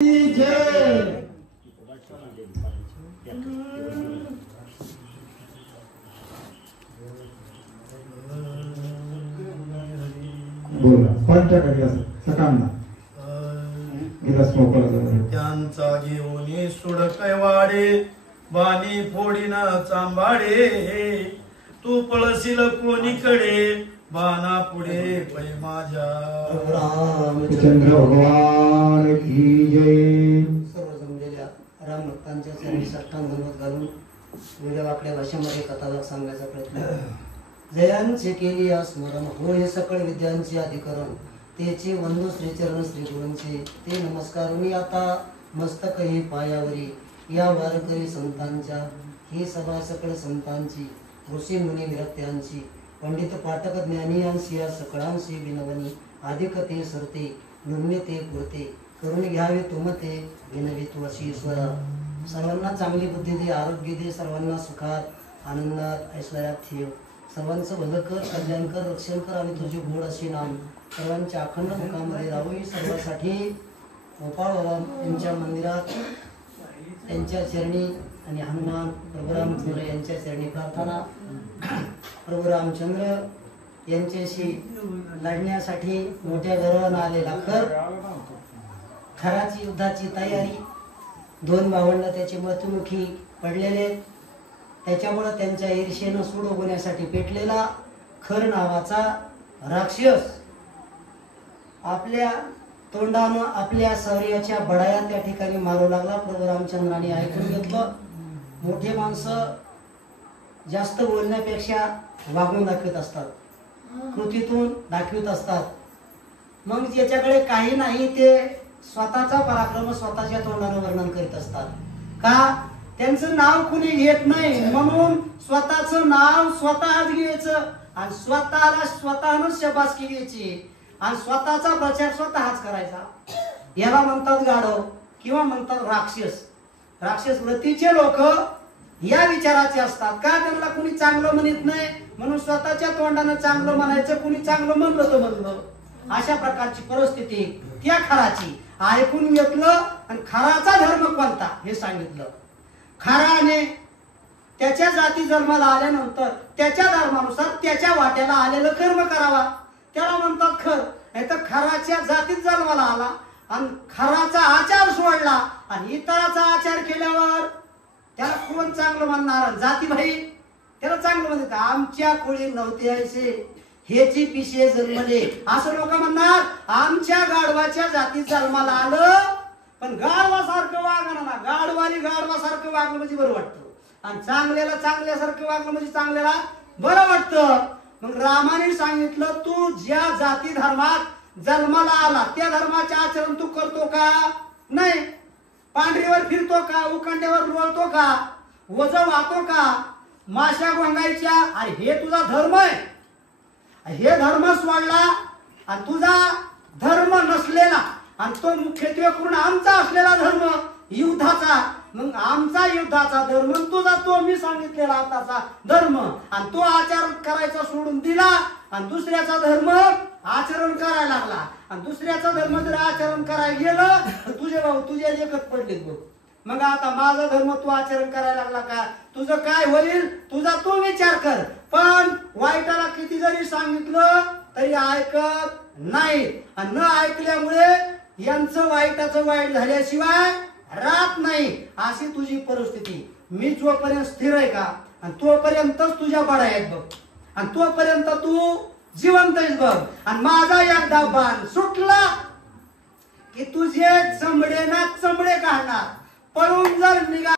बोला कोणत्या घरी असं सकाळना गिलास मोकळा त्यांचा घेऊन सुडकय वाडे बाणी फोडीन चांबाडे तू पळशील कोणीकडे बाणा पुढे पै माझ्या रामचंद्र भगवान की जय। सर्व जमलेल्या राम भक्तांच्या चरणी साष्टांग धन्यवाद घालून वेगळ्या आपल्या भाषेमध्ये कथाला सांगायचा प्रयत्न। जयांचे केली स्मरण हो हे सकळ विद्यांचे अधिकरण तेचे वंदू श्रीचरण श्री गुरूंचे ते नमस्कार मी आता मस्तक हे पायावरी या वारकरी संतांच्या ही सभा सकळ संतांची ऋषी मुनी विरक्त्यांची पंडित पाठक ज्ञानियांशी या सकळांशी विनवनी अधिक ते सरते नुम्य ते पुरते करून घ्यावे तुमते विनवी तू अशी ईश्वरा। सर्वांना चांगली बुद्धी दे, आरोग्य दे, सर्वांना सुखात आनंदात ऐश्वर्यात ठेव, सर्वांचं भलं कर, कल्याण कर, रक्षण कर आणि तुझे गोड असे नाम सर्वांच्या अखंड मुखामध्ये राहू। सर्वांसाठी गोपाळ बाबा यांच्या मंदिरात त्यांच्या चरणी आणि हनुमान प्रभू रामचंद्र यांच्या चरणी प्रार्थना। प्रभू रामचंद्र यांच्याशी लढण्यासाठी मोठ्या गर्वानं आलेला खराची युद्धाची तयारी, दोन भावंड त्याचे मृत्युमुखी पडलेले, त्याच्यामुळे त्यांच्या ईर्षेनं सूड उगवण्यासाठी पेटलेला खर नावाचा राक्षस आपल्या तोंडानं आपल्या शौर्याच्या बडाया त्या ठिकाणी मारू लागला। प्रभू रामचंद्राने ऐकून घेतलं। मोठे माणसं जास्त बोलण्यापेक्षा वागून दाखवत असतात, कृतीतून दाखवत असतात। मग ज्याच्याकडे काही नाही ते स्वतःचा पराक्रम स्वतःच्या तोंडानं वर्णन करीत असतात। का? त्यांचं नाव कुणी घेत नाही म्हणून स्वतःचं नाव स्वतःच घ्यायचं आणि स्वतःला स्वतःनं शबासकी घ्यायची आणि स्वतःचा प्रचार स्वतःच करायचा। याला म्हणतात गाढव किंवा म्हणतात राक्षस। राक्षस वृत्तीचे लोक या विचाराचे असतात। का? त्यांना कुणी चांगलं म्हणत नाही म्हणून स्वतःच्या तोंडानं चांगलं म्हणायचं, कुणी चांगलं म्हणलं तर म्हणलं। अशा प्रकारची परिस्थिती त्या खराची ऐकून घेतलं आणि खराचा धर्म कोणता हे सांगितलं। खराने त्याच्या जाती जन्माला आल्यानंतर त्याच्या धर्मानुसार त्याच्या वाट्याला आलेलं कर्म करावा, त्याला म्हणतात खर। नाही तर खराच्या जातीत जन्माला आला आणि खराचा आचार सोडला आणि इतराचा आचार केल्यावर त्याला कोण चांगलं म्हणणार? जाती भाई त्याला चांगलं म्हणतात। आमच्या कोळी नव्हते ऐसे हेची पिशे जन्मले असं लोक म्हणणार। आमच्या गाढवाच्या जातीत जन्माला आलं पण गाढवासारखं वागणं ना, गाढवानी गाढवासारखं वागलं म्हणजे बरं वाटतं आणि चांगल्याला चांगल्यासारखं वागलं म्हणजे चांगल्याला बरं वाटतं। मग रामाने सांगितलं तू ज्या जाती धर्मात जन्माला आला त्या धर्माचे आचरण तू करतो का? नाही। पांढरीवर फिरतो का? उखंड्यावर लोळतो का? वज वाहतो का? माशा गोंगायच्या? अरे हे तुझा धर्म आहे। हे धर्म सोडला आणि तुझा धर्म नसलेला आणि तो मुख्यत्वे करून आमचा असलेला धर्म युद्धाचा, मग आमचा युद्धाचा धर्म तुझा तो मी सांगितलेला आताचा धर्म आणि तो आचरण करायचा सोडून दिला आणि दुसऱ्याचा धर्म आचरण करायला लागला आणि दुसऱ्याचा धर्म जर आचरण करायला गेलं तर तुझे भाऊ तुझ्या लेखत पडलेत बघ। मग आता माझा धर्म तू आचरण करायला लागला का? तुझं काय होईल तुझा तू विचार कर। पण वाईटाला किती जरी सांगितलं तरी ऐकत नाही आणि न ऐकल्यामुळे यांचं वाईटाचं वाईट झाल्याशिवाय राहत नाही। अशी तुझी परिस्थिती। मी जोपर्यंत स्थिर आहे का आणि तोपर्यंतच तुझ्या बडा आहेत बघ आणि तोपर्यंत तू जिवंत आहेस बघ आणि माझा एकदा बाण सुटला की तुझे चमडे ना चमडे काढणार, पळून जर निघा